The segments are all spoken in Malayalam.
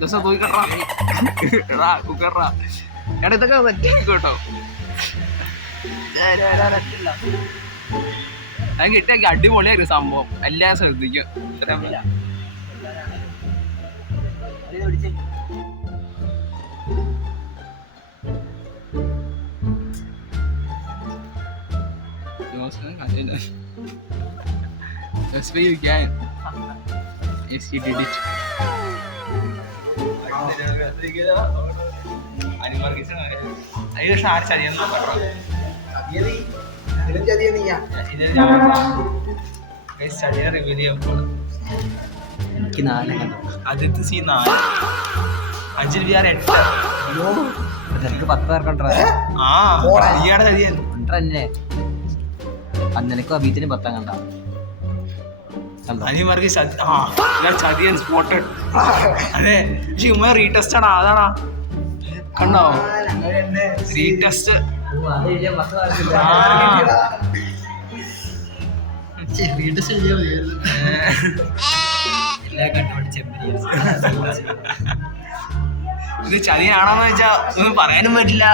ദിവസം പോയിക്കട്ടാ കുക്കറാ എടാ ഇതൊക്കെ സെറ്റ് കേട്ടോ. അത് കിട്ടിയ അടിപൊളിയായിരുന്നു സംഭവം. എല്ലാം ശ്രദ്ധിക്കും. That's why you can. Yes, he did it. എനിക്ക് 4 ആദ്യത്തെ സീൻ 4 5 രൂപ 8 എനിക്ക് 10 പേർക്കുണ്ടോ? ആ ഈയാടെ ചതിയൻ ഉണ്ടല്ലേ. നിനക്കും അബീത്തിന് 10 കണ്ട അനിമാർക്ക് ചതിയൻ സ്പോട്ടഡ്. അതെ പക്ഷെ ഉമ്മ റീടെസ്റ്റ് ആണോ? അതാണോ കണ്ടോ റീടെസ്റ്റ്. ഇത് ചതിയാണോന്ന് വെച്ചാ ഒന്നും പറയാനും പറ്റില്ല.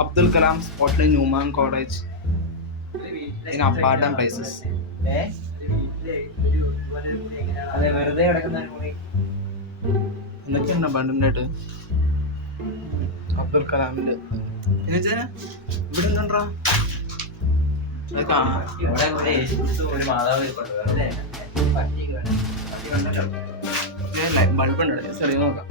Abdul Kalam spotlight Newman college in apartment prices. വെറുതെ എന്തൊക്കെയുണ്ട് അബണ്ടന്റ് ആയിട്ട് അബ്ദുൽ കലാമിന്റെ. ഇവിടെ എന്തുണ്ടാ ബൾബുണ്ട്. ചെറിയ നോക്കാം.